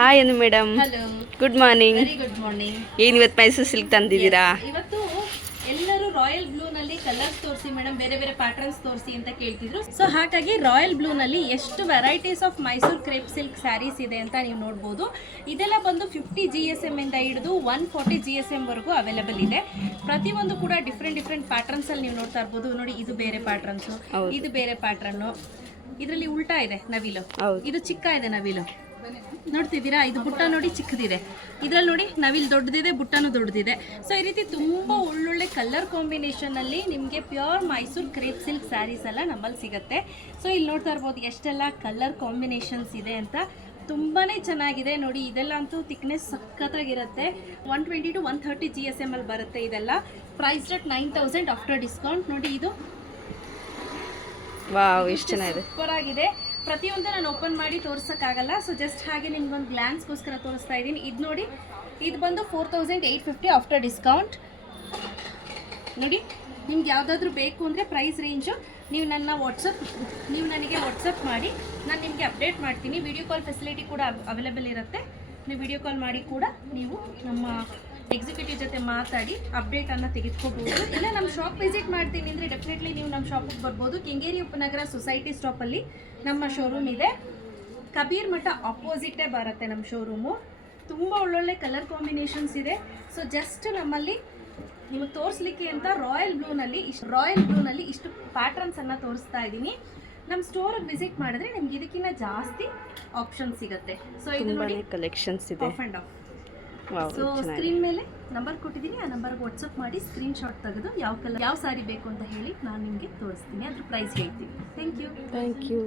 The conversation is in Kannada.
Hi Anu madam. Hello, good morning. Very good morning. ಏನು ಇವತ್ತು ಮೈಸೂರು ಸಿಲ್ಕ್ ತಂದಿದ್ದೀರಾ? ಇವತ್ತು ಎಲ್ಲರೂ ರಾಯಲ್ ಬ್ಲೂ ನಲ್ಲಿ ಕಲರ್ಸ್ ತೋರಿಸಿ ಮೇಡಮ್, ಬೇರೆ ಬೇರೆ ಪ್ಯಾಟರ್ನ್ಸ್ ತೋರಿಸಿ ಅಂತ ಕೇಳ್ತಿದ್ರು. ಸೊ ಹಾಗಾಗಿ ರಾಯಲ್ ಬ್ಲೂ ನಲ್ಲಿ ಎಷ್ಟು varieties of Mysuru crepe silk saris ಇದೆ ಅಂತ ನೀವು ನೋಡ್ಬೋದು. ಇದೆಲ್ಲ ಬಂದು 50 GSM ಇಂದ ಹಿಡಿದು 140 GSM ವರೆಗೂ ಅವೈಲೇಬಲ್ ಇದೆ. ಪ್ರತಿಯೊಂದು ಕೂಡ ಡಿಫ್ರೆಂಟ್ ಪ್ಯಾಟರ್ನ್ಸ್ ಅಲ್ಲಿ ನೀವು ನೋಡ್ತಾ ಇರ್ಬೋದು. ನೋಡಿ, ಇದು ಬೇರೆ ಪ್ಯಾಟರ್ನ್ಸ್, ಇದು ಬೇರೆ ಪ್ಯಾಟರ್ನ್. ಇದರಲ್ಲಿ ಉಲ್ಟಾ ಇದೆ ನವಿಲು, ಇದು ಚಿಕ್ಕ ಇದೆ ನವಿಲು, ನೋಡ್ತಿದ್ದೀರಾ? ಇದು ಬುಟ್ಟ ನೋಡಿ ಚಿಕ್ಕದಿದೆ, ಇದ್ರಲ್ಲಿ ನೋಡಿ ನವಿಲ್ ದೊಡ್ಡದಿದೆ, ಬುಟ್ಟನೂ ದೊಡ್ಡದಿದೆ. ಸೊ ಈ ರೀತಿ ತುಂಬ ಒಳ್ಳೊಳ್ಳೆ ಕಲರ್ ಕಾಂಬಿನೇಷನ್ ಅಲ್ಲಿ ನಿಮಗೆ pure Mysuru crepe silk sarees ಎಲ್ಲ ನಮ್ಮಲ್ಲಿ ಸಿಗುತ್ತೆ. ಸೊ ಇಲ್ಲಿ ನೋಡ್ತಾ ಇರ್ಬೋದು ಎಷ್ಟೆಲ್ಲ ಕಲರ್ ಕಾಂಬಿನೇಷನ್ಸ್ ಇದೆ ಅಂತ. ತುಂಬಾ ಚೆನ್ನಾಗಿದೆ ನೋಡಿ. ಇದೆಲ್ಲ ಅಂತೂ ಥಿಕ್ನೆಸ್ ಸಖತ್ತಾಗಿರುತ್ತೆ. 120 to 130 GSM ಅಲ್ಲಿ ಬರುತ್ತೆ. ಇದೆಲ್ಲ ಪ್ರೈಸ್ ರೇಟ್ 9000 ಆಫ್ಟರ್ ಡಿಸ್ಕೌಂಟ್. ನೋಡಿ, ಇದು ವಾವ್, ಎಷ್ಟು ಚೆನ್ನಾಗಿದೆ, ಸೂಪರ್ ಆಗಿದೆ. ಪ್ರತಿಯೊಂದು ನಾನು ಓಪನ್ ಮಾಡಿ ತೋರ್ಸೋಕ್ಕಾಗಲ್ಲ. ಸೊ ಜಸ್ಟ್ ಹಾಗೆ ನಿಮ್ಗೊಂದು ಗ್ಲಾನ್ಸ್ಗೋಸ್ಕರ ತೋರಿಸ್ತಾ ಇದ್ದೀನಿ. ಇದು ನೋಡಿ, ಇದು ಬಂದು 4850 ಆಫ್ಟರ್ ಡಿಸ್ಕೌಂಟ್. ನೋಡಿ, ನಿಮ್ಗೆ ಯಾವುದಾದ್ರೂ ಬೇಕು ಅಂದರೆ ಪ್ರೈಸ್ ರೇಂಜು ನೀವು ನನಗೆ ವಾಟ್ಸಪ್ ಮಾಡಿ, ನಾನು ನಿಮಗೆ ಅಪ್ಡೇಟ್ ಮಾಡ್ತೀನಿ. ವಿಡಿಯೋ ಕಾಲ್ ಫೆಸಿಲಿಟಿ ಕೂಡ ಅವೈಲೇಬಲ್ ಇರುತ್ತೆ. ನೀವು ವಿಡಿಯೋ ಕಾಲ್ ಮಾಡಿ ಕೂಡ ನೀವು ನಮ್ಮ ಎಕ್ಸಿಕ್ಯೂಟಿವ್ ಜೊತೆ ಮಾತಾಡಿ ಅಪ್ಡೇಟನ್ನು ತೆಗೆದುಕೋಬೋದು. ಇಲ್ಲ ನಮ್ಮ ಶಾಪ್ ವಿಸಿಟ್ ಮಾಡ್ತೀನಿ ಅಂದರೆ ಡೆಫಿನೆಟ್ಲಿ ನೀವು ನಮ್ಮ ಶಾಪಿಗೆ ಬರ್ಬೋದು. ಕೆಂಗೇರಿ ಉಪನಗರ ಸೊಸೈಟಿ ಸ್ಟಾಪಲ್ಲಿ ನಮ್ಮ ಶೋರೂಮ್ ಇದೆ. ಕಬೀರ್ ಮಠ ಆಪೋಸಿಟೇ ಬರುತ್ತೆ ನಮ್ಮ ಶೋರೂಮು. ತುಂಬ ಒಳ್ಳೊಳ್ಳೆ ಕಲರ್ ಕಾಂಬಿನೇಷನ್ಸ್ ಇದೆ. ಸೊ ಜಸ್ಟ್ ನಮ್ಮಲ್ಲಿ ನಿಮಗೆ ತೋರಿಸ್ಲಿಕ್ಕೆ ಅಂತ ರಾಯಲ್ ಬ್ಲೂನಲ್ಲಿ ಇಷ್ಟು ಪ್ಯಾಟರ್ನ್ಸನ್ನು ತೋರಿಸ್ತಾ ಇದ್ದೀನಿ. ನಮ್ಮ ಸ್ಟೋರಿಗೆ ವಿಸಿಟ್ ಮಾಡಿದ್ರೆ ನಿಮ್ಗೆ ಇದಕ್ಕಿಂತ ಜಾಸ್ತಿ ಆಪ್ಷನ್ ಸಿಗುತ್ತೆ. ಸೊ ಇದು ನೋಡಿ, ಕಲೆಕ್ಷನ್ಸ್ ಇದೆ. Of and of. So screen ಮೇಲೆ ನಂಬರ್ ಕೊಟ್ಟಿದ್ದೀನಿ, ಆ ನಂಬರ್ಗೆ ವಾಟ್ಸಪ್ ಮಾಡಿ ಸ್ಕ್ರೀನ್ ಶಾಟ್ ತೆಗೆದು ಯಾವ ಸಾರಿ ಬೇಕು ಅಂತ ಹೇಳಿ ನಾನು ನಿಮಗೆ ತೋರಿಸ್ತೀನಿ, ಅದ್ರ ಪ್ರೈಸ್ ಹೇಳ್ತೀನಿ. Thank you.